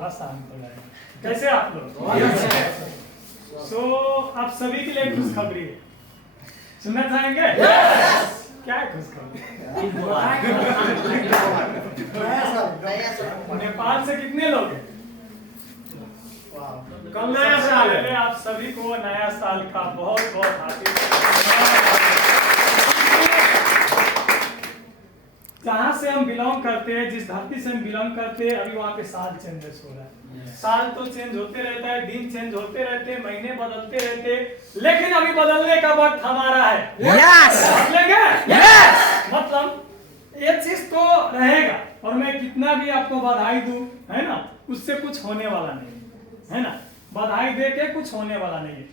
थोड़ा शांत हो जाएगा। कैसे आप लोग? आप सभी के लिए खुशखबरी है, सुनना चाहेंगे? क्या है खुशखबरी? नेपाल से कितने लोग हैं? कल नया साल है, आप सभी को नया साल का बहुत बहुत हार्दिक। जहाँ से हम बिलोंग करते हैं, जिस धरती से हम बिलोंग करते हैं, अभी वहाँ पे साल चेंजेस हो रहा है। साल तो चेंज होते रहता है, दिन चेंज होते रहते हैं, महीने बदलते रहते हैं, लेकिन अभी बदलने का वक्त हमारा है। बदलेंगे? मतलब ये चीज तो रहेगा, और मैं कितना भी आपको बधाई दूं, है ना, उससे कुछ होने वाला नहीं है ना, बधाई दे के कुछ होने वाला नहीं है।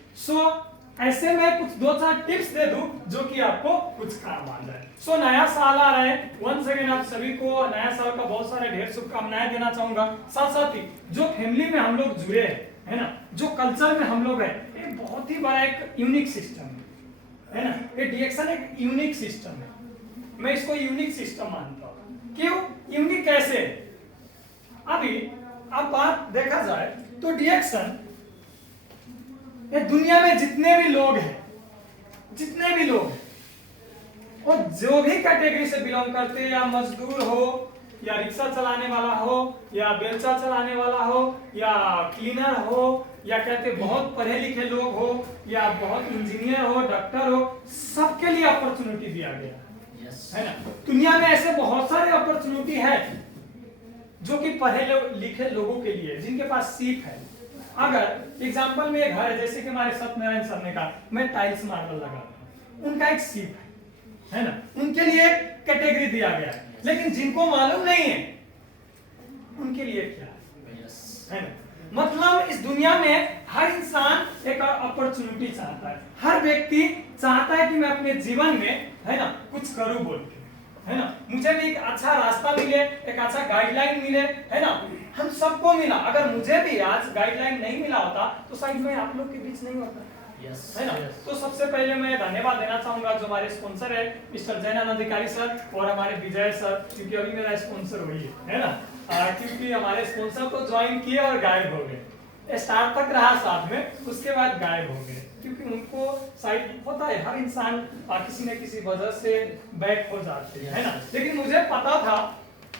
ऐसे में कुछ 2-4 टिप्स दे दूं जो कि आपको कुछ काम आ जाए। नया साल आ रहा है, वंस अगेन आप सभी को नया साल का बहुत सारे ढेर शुभकामनाएं देना चाहूंगा। साथ साथ ही जो फैमिली में हम लोग जुड़े हैं, है ना, जो कल्चर में हम लोग हैं, ये बहुत ही बड़ा एक यूनिक सिस्टम है ना, ये डीएक्शन एक यूनिक सिस्टम है। मैं इसको यूनिक सिस्टम मानता हूँ। क्यों यूनिक? कैसे? अभी अब बात देखा जाए तो डीएक्शन, ये दुनिया में जितने भी लोग हैं, और जो भी कैटेगरी से बिलोंग करते हैं, या मजदूर हो, या रिक्शा चलाने वाला हो, या बेलचा चलाने वाला हो, या क्लीनर हो, या कहते बहुत पढ़े लिखे लोग हो, या बहुत इंजीनियर हो, डॉक्टर हो, सबके लिए अपॉर्चुनिटी दिया गया है ना। दुनिया में ऐसे बहुत सारे अपॉर्चुनिटी है जो कि पढ़े लिखे लोगों के लिए, जिनके पास सीख है। अगर एग्जांपल में एक घर है, जैसे कि हमारे सत्यनारायण सर ने कहा, मैं टाइल्स मार्बल लगा, उनका एक सीप है ना, उनके लिए एक कैटेगरी दिया गया है। लेकिन जिनको मालूम नहीं है उनके लिए क्या है ना, मतलब इस दुनिया में हर इंसान एक अपॉर्चुनिटी चाहता है, हर व्यक्ति चाहता है कि मैं अपने जीवन में, है ना, कुछ करूं बोल के, है ना, मुझे भी एक अच्छा रास्ता मिले, एक अच्छा गाइडलाइन मिले, है ना, हम सबको मिला। अगर मुझे भी आज गाइडलाइन नहीं मिला होता तो शायद मैं आप लोग के बीच नहीं होता, है ना। तो सबसे पहले मैं धन्यवाद देना चाहूंगा जो हमारे स्पॉन्सर है, मिस्टर जैनान अधिकारी सर और हमारे विजय सर, क्योंकि अभी मेरा स्पॉन्सर वही है ना, क्योंकि हमारे स्पॉन्सर तो ज्वाइन किए और गायब हो गए, स्टार्ट तक रहा साथ में, उसके बाद गायब हो गए, क्योंकि उनको शायद होता है, हर इंसान किसी न किसी वजह से बैक हो जाते हैं, है ना। लेकिन मुझे पता था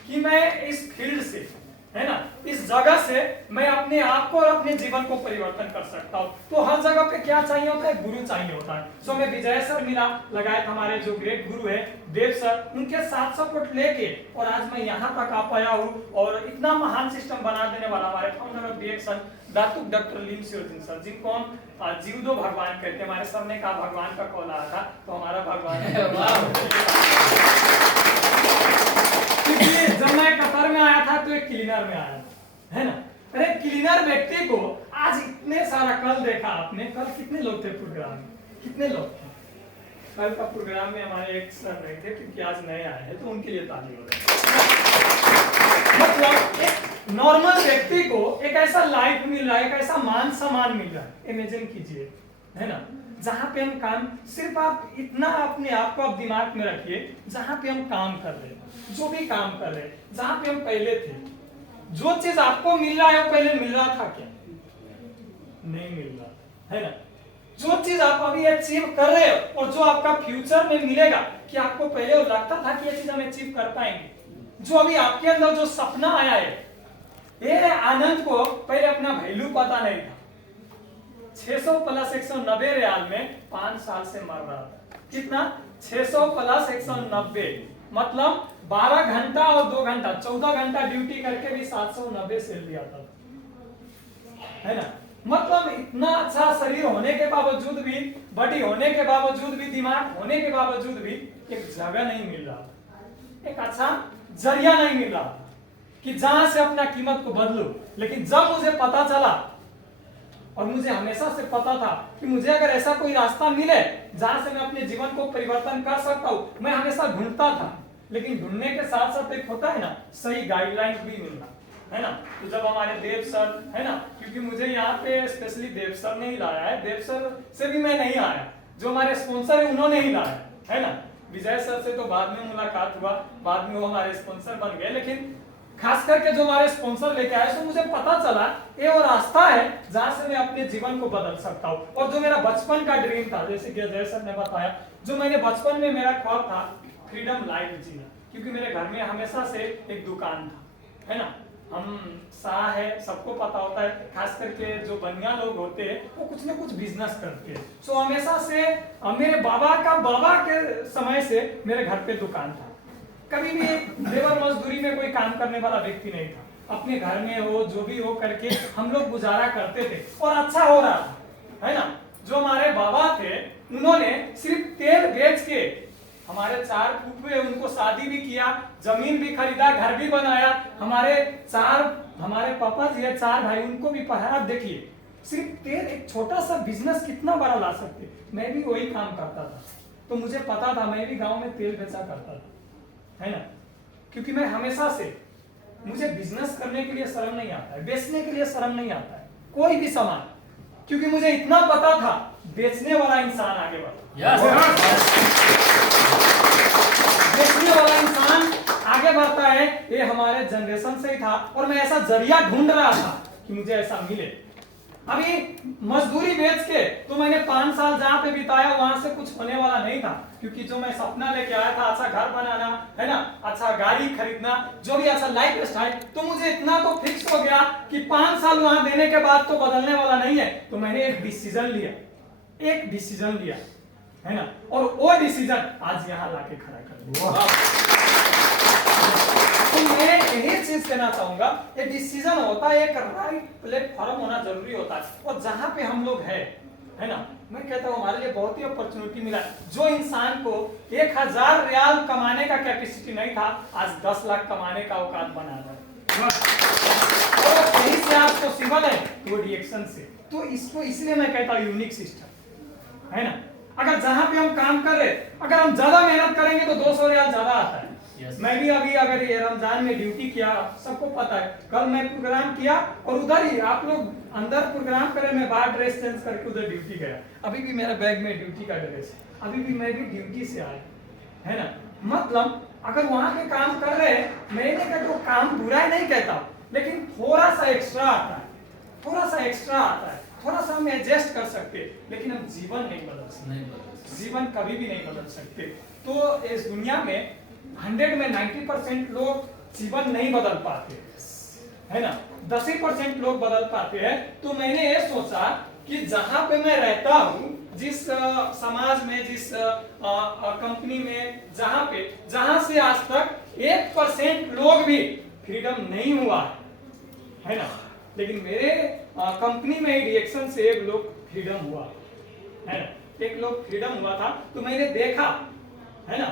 कि मैं इस फील्ड से, है ना, इस जगह से मैं अपने आप को और अपने जीवन को परिवर्तन कर सकता हूँ। तो हर जगह पे क्या चाहिए होता है? गुरु चाहिए होता है। सो मैं विजय सर मिला, लगाए हमारे जो ग्रेट गुरु है देव सर, उनके साथ सपोर्ट लेके और आज मैं यहाँ तक आ पाया हूँ, और इतना महान सिस्टम बना देने वाला हमारे फाउंडर ऑफ डीएक्शन डॉक्टर लिम सियोजिन सर, जिनको हम जीवदो भगवान कहते हैं। हमारे सर ने कहा भगवान का कॉल आया था, तो हमारा भगवान जब मैं कतर में आया था तो एक क्लीनर में आया था, है ना। अरे क्लीनर व्यक्ति को आज इतने सारा, कल देखा आपने, कल कितने लोग थे प्रोग्राम में? कितने लोग थे कल का प्रोग्राम में? हमारे एक सर नहीं थे, क्योंकि आज नए आए हैं, तो उनके लिए ताली हो रही है। मतलब एक नॉर्मल व्यक्ति को एक ऐसा लाइफ मिल रहा है, एक ऐसा मान सम्मान मिल रहा है, इमेजिन कीजिए, है ना। जहां पे हम काम, सिर्फ आप इतना अपने आप को आप दिमाग में रखिए, जहां पे हम काम कर रहे हैं, जो भी काम कर रहे हैं, जहां पे हम पहले थे, जो चीज आपको मिल रहा है वो पहले मिल रहा था क्या? नहीं मिल रहा, है ना। जो चीज आप अभी अचीव कर रहे हो और जो आपका फ्यूचर में मिलेगा, कि आपको पहले वो लगता था कि ये चीज हम अचीव कर पाएंगे, जो अभी आपके अंदर जो सपना आया है, ये आनंद को पहले अपना वैल्यू पता नहीं था। 600 प्लस 190 रियाल में 5 साल से मर रहा था। कितना? 600 प्लस 190, मतलब 12 घंटा और 2 घंटा, 14 घंटा ड्यूटी करके भी 790 सैलरी आता था, है ना। मतलब इतना अच्छा शरीर होने के बावजूद भी, बॉडी होने के बावजूद भी, दिमाग होने के बावजूद भी एक जगह नहीं मिल रहा, एक अच्छा जरिया नहीं मिल रहा कि जहां से अपना कीमत को बदलूं। लेकिन जब मुझे पता चला, और मुझे हमेशा से पता था कि मुझे अगर ऐसा कोई रास्ता मिले जहां से मैं अपने जीवन को परिवर्तन कर सकता हूं, मैं हमेशा ढूंढता था। लेकिन ढूंढने के साथ साथ एक होता है ना, सही गाइडलाइन भी मिलना, है ना। तो जब हमारे देव सर, है ना, क्योंकि मुझे यहाँ पे स्पेशली देव सर ने ही लाया है, देव सर से भी मैं नहीं आया, जो हमारे स्पॉन्सर है उन्होंने ही लाया, है ना। विजय सर से तो बाद में मुलाकात हुआ, बाद में वो हमारे स्पॉन्सर बन गए, लेकिन खास करके जो हमारे स्पॉन्सर लेके आए, तो मुझे पता चला ये वो रास्ता है जहां से मैं अपने जीवन को बदल सकता हूँ। और जो मेरा बचपन का ड्रीम था, जैसे कि अजय सर ने बताया, जो मैंने बचपन में मेरा ख्वाब था फ्रीडम लाइफ जीना, क्योंकि मेरे घर में हमेशा से एक दुकान था, है ना। हम शाह है, सबको पता होता है, खास करके जो बनिया लोग होते हैं वो कुछ ना कुछ बिजनेस करते हैं। सो हमेशा से मेरे बाबा के समय से मेरे घर पे दुकान था। कभी भी लेबर मजदूरी में कोई काम करने वाला व्यक्ति नहीं था। अपने घर में हो जो भी हो करके हम लोग गुजारा करते थे और अच्छा हो रहा था, है ना। जो हमारे बाबा थे उन्होंने सिर्फ तेल बेच के हमारे 4 फूफे, उनको शादी भी किया, जमीन भी खरीदा, घर भी बनाया। हमारे पापा जी है 4 भाई, उनको भी पढ़ाया। देखिए सिर्फ तेल, एक छोटा सा बिजनेस कितना बड़ा ला सकते। मैं भी वही काम करता था, तो मुझे पता था, मैं भी गांव में तेल बेचा करता था, है ना। क्योंकि मैं हमेशा से, मुझे बिजनेस करने के लिए शर्म नहीं आता है, बेचने के लिए शर्म नहीं आता है कोई भी सामान, क्योंकि मुझे इतना पता था बेचने वाला इंसान आगे बढ़ता बेचने वाला इंसान आगे बढ़ता है। ये हमारे जनरेशन से ही था और मैं ऐसा जरिया ढूंढ रहा था कि मुझे ऐसा मिले। अभी मजदूरी बेच के तो मैंने 5 साल जहां पे बिताया वहां से कुछ होने वाला नहीं था, क्योंकि जो मैं सपना लेके आया था, अच्छा घर बनाना, है ना, अच्छा गाड़ी खरीदना, जो भी अच्छा लाइफ स्टाइल, तो मुझे इतना तो फिक्स हो गया कि 5 साल वहां देने के बाद तो बदलने वाला नहीं है। तो मैंने एक डिसीजन लिया, है ना, और वो डिसीजन आज यहाँ लाके खड़ा कर दिया। तो मैं यही चीज कहना चाहूंगा, ये डिसीजन होता है, एक राइट प्लेटफॉर्म होना जरूरी होता है। और जहां पे हम लोग है ना, मैं कहता हूँ हमारे लिए बहुत ही अपॉर्चुनिटी मिला। जो इंसान को 1000 रियाल कमाने का कैपेसिटी नहीं था, आज 10 लाख कमाने का औकात बना रहा है। और कहीं से आज पॉसिबल है वो रिएक्शन से। तो इसको इसलिए मैं कहता हूँ यूनिक सिस्टम, है ना। अगर जहां पे हम काम कर रहे, अगर हम ज्यादा मेहनत करेंगे तो 200 रियाल ज्यादा आता है। मैं भी अभी अगर ये रमजान में ड्यूटी किया, सबको पता है, कल मैं प्रोग्राम किया और उधर ही आप लोग अंदर प्रोग्राम करे, मैं बाहर ड्रेस चेंज करके उधर ड्यूटी गया। अभी भी मेरा बैग में ड्यूटी का ड्रेस है, अभी भी मैं भी ड्यूटी से आया, है ना। मतलब अगर वहां पे काम कर रहे हैं, मैंने कहा तो काम बुरा नहीं कहता, लेकिन थोड़ा सा एक्स्ट्रा आता है, थोड़ा सा हम एडजस्ट कर सकते, लेकिन हम जीवन नहीं बदल सकते, जीवन कभी भी नहीं बदल सकते। तो इस दुनिया में 100 में 90% लोग जीवन नहीं बदल पाते, है ना, 10% लोग बदल पाते हैं। तो मैंने ये सोचा कि जहां पे मैं रहता हूँ, जिस समाज में, जिस कंपनी में, जहां से आज तक 1% लोग भी फ्रीडम नहीं हुआ है ना, लेकिन मेरे कंपनी में रिएक्शन से एक लोग फ्रीडम हुआ, है ना, एक लोग फ्रीडम हुआ था। तो मैंने देखा, है ना,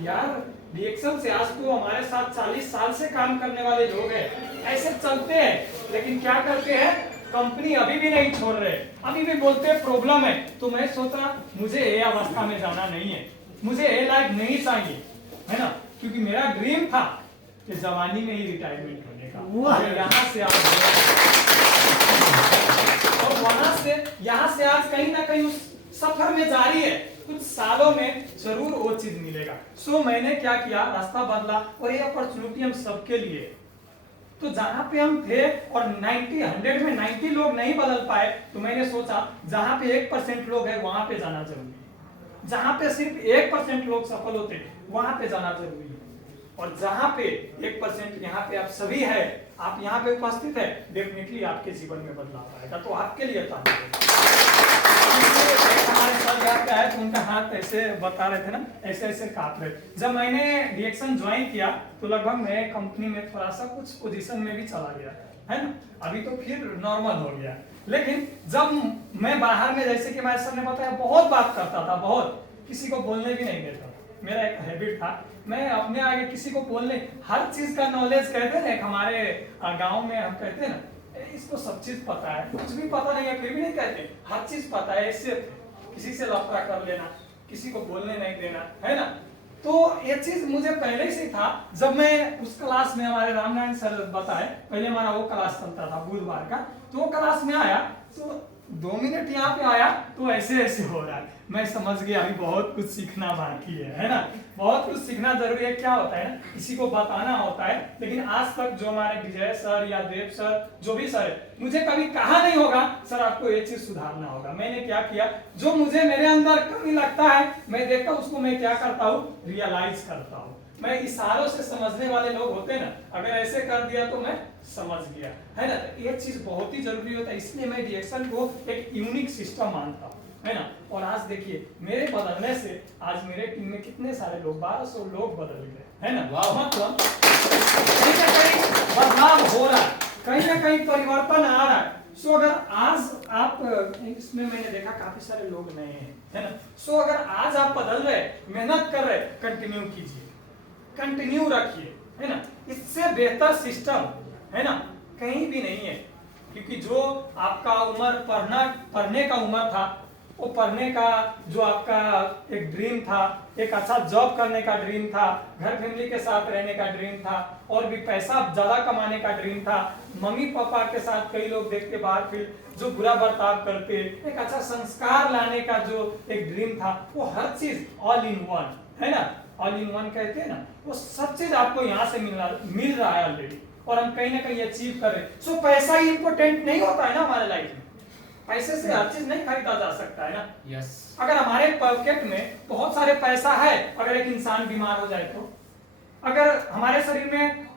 यार रिएक्शन से आज तो हमारे साथ 40 साल से काम करने वाले लोग हैं, ऐसे चलते हैं, लेकिन क्या करते हैं, कंपनी अभी भी नहीं छोड़ रहे, अभी भी बोलते हैं प्रॉब्लम है। तो मैं सोचा मुझे ये अवस्था में जाना नहीं है, मुझे ये लाइफ नहीं चाहिए, है ना, क्योंकि मेरा ड्रीम था कि जवानी में ही रिटायरमेंट होने का। यहाँ से और वहां से यहाँ से आज कहीं ना कहीं उस सफर में जारी है, कुछ सालों में जरूर वो चीज मिलेगा। सो मैंने क्या किया, रास्ता बदला, और ये अपॉर्चुनिटी हम सबके लिए। तो जहां पे हम थे और 100 में 90 लोग नहीं बदल पाए, तो मैंने सोचा जहां पे 1% लोग हैं वहां पे जाना जरूरी है, जहां पे सिर्फ 1% लोग सफल होते वहां पे जाना जरूरी है। और जहां पे 1% यहाँ पे आप सभी है, आप यहाँ पे उपस्थित है, डेफिनेटली आपके जीवन में बदलाव आएगा। तो आपके लिए हमारे साथ यहाँ पे आए तो उनका हाथ ऐसे बता रहे थे ना, ऐसे ऐसे कांप रहे। जब मैंने रिएक्शन ज्वाइन किया तो लगभग मैं कंपनी में थोड़ा सा कुछ पोजीशन में भी चला गया, है ना, अभी तो फिर नॉर्मल हो गया। लेकिन जब मैं बाहर में, जैसे कि हमारे सर ने बताया, बहुत बात करता था, बहुत, किसी को बोलने भी नहीं देता था। मेरा एक हैबिट था, मैं अपने आगे किसी को बोलने, हर चीज का नॉलेज कहते हैं ना, हमारे गांव में हम कहते हैं ना, इसको सब चीज पता है, कुछ भी पता नहीं है फिर भी नहीं कहते, हर चीज पता है। इससे किसी से लफड़ा कर लेना, किसी को बोलने नहीं देना, है ना। तो ये चीज मुझे पहले से था। जब मैं उस क्लास में, हमारे रामनारायण सर बताए, पहले हमारा वो क्लास चलता था बुधवार का, तो वो क्लास में आया तो 2 मिनट यहाँ पे आया तो ऐसे ऐसे हो रहा है। मैं समझ गया अभी बहुत कुछ सीखना बाकी है ना, बहुत कुछ सीखना जरूरी है। क्या होता है ना, किसी को बताना होता है, लेकिन आज तक जो हमारे विजय सर या देव सर जो भी सर है, मुझे कभी कहा नहीं होगा सर आपको ये चीज सुधारना होगा। मैंने क्या किया, जो मुझे मेरे अंदर कमी लगता है मैं देखता हूँ, उसको मैं क्या करता हूँ, रियलाइज करता हूँ। मैं इशारों से समझने वाले लोग होते हैं ना, अगर ऐसे कर दिया तो मैं समझ गया, है ना। तो ये चीज बहुत ही जरूरी होता है, इसलिए मैं रिएक्शन को एक यूनिक सिस्टम मानता हूँ, है ना। और आज देखिए मेरे बदलने से आज मेरे टीम में कितने सारे लोग, 1200 लोग बदल गए, है ना। मतलब कहीं ना कहीं बदलाव हो रहा है, कहीं ना कहीं परिवर्तन आ रहा है। सो अगर आज आप, इसमें मैंने देखा काफी सारे लोग नए हैं, है ना। सो अगर आज आप बदल रहे, मेहनत कर रहे, कंटिन्यू कीजिए, कंटिन्यू रखिए, है ना। इससे बेहतर सिस्टम, है ना, कहीं भी नहीं है। क्योंकि जो आपका उम्र पढ़ने का उम्र था, वो पढ़ने का जो आपका एक ड्रीम था, एक अच्छा जॉब करने का ड्रीम था, घर फैमिली के साथ रहने का ड्रीम था, और भी पैसा ज्यादा कमाने का ड्रीम था, मम्मी पापा के साथ कई लोग देखते बाहर फिर जो बुरा बर्ताव करते, एक अच्छा संस्कार लाने का जो एक ड्रीम था, वो हर चीज ऑल इन वन, है ना, ऑल इन वन कहते हैं ना, वो सब चीज आपको यहाँ से मिल रहा है ऑलरेडी, और हम कहीं ना कहीं अचीव कर रहे हैं। सो पैसा ही इंपॉर्टेंट नहीं होता है ना हमारे लाइफ में, पैसे से हर चीज नहीं खरीदा जा सकता है ना। यस। अगर हमारे पॉकेट में बहुत सारे पैसा है, अगर एक इंसान बीमार हो जाए तो, अगर हमारे शरीर में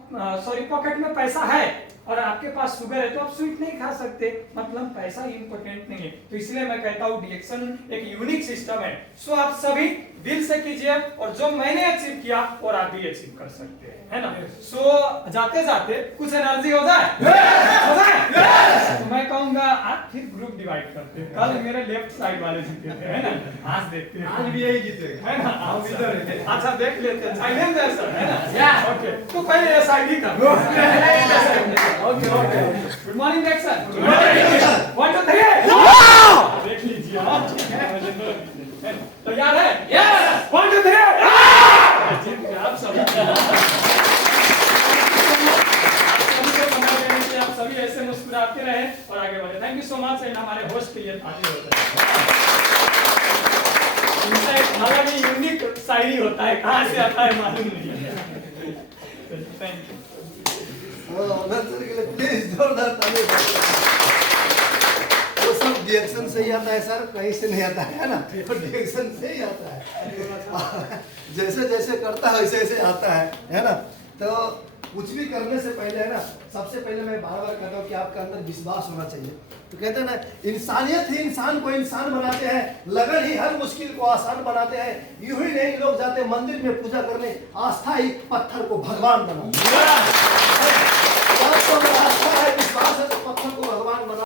पॉकेट में पैसा है और आपके पास शुगर है तो आप स्वीट नहीं खा सकते, मतलब पैसा इंपॉर्टेंट नहीं है। तो इसलिए मैं कहता हूँ रिएक्शन एक यूनिक सिस्टम है। सो आप सभी दिल से कीजिए, और जो मैंने अचीव किया और आप भी अचीव कर सकते हैं, है ना। सो जाते जाते कुछ एनर्जी हो जाए, हो जाए। तो मैं कहूंगा आप फिर ग्रुप डिवाइड करते हैं, कल मेरे लेफ्ट साइड वाले जीते थे, है ना, आज देखते हैं आज भी यही जीतेगा, है ना। हम इधर हैं। अच्छा देख लेते हैं, साइलेंट है सर, है ना। ओके, तो पहले ये साइड ही कर। Okay okay, good morning reaction, good morning, 1 2 3 देख लीजिए आप, तैयार है? यस, 1 2 3 आप सभी आप सभी ऐसे मुस्कुराते रहे और आगे बढ़े। Thank you so much. And हमारे होस्ट के लिए ताली होता है, इनका एक अलग ही यूनिक शायरी होता है, कहाँ से आता है मालूम नहीं है। Thank you. प्लीज जोरदार ताली। वो सब रिएक्शन से ही आता है सर, कहीं से नहीं आता है ना, रिएक्शन से ही आता है। जैसे जैसे करता है वैसे वैसे आता है ना। तो कुछ भी करने से पहले, है ना, सबसे पहले मैं बार बार कहता हूँ कि आपके अंदर विश्वास होना चाहिए। तो कहते हैं ना, इंसानियत ही इंसान को इंसान बनाते हैं, लगन ही हर मुश्किल को आसान बनाते हैं। यूं ही नहीं लोग जाते मंदिर में पूजा करने, आस्था ही पत्थर को भगवान बनाते हैं।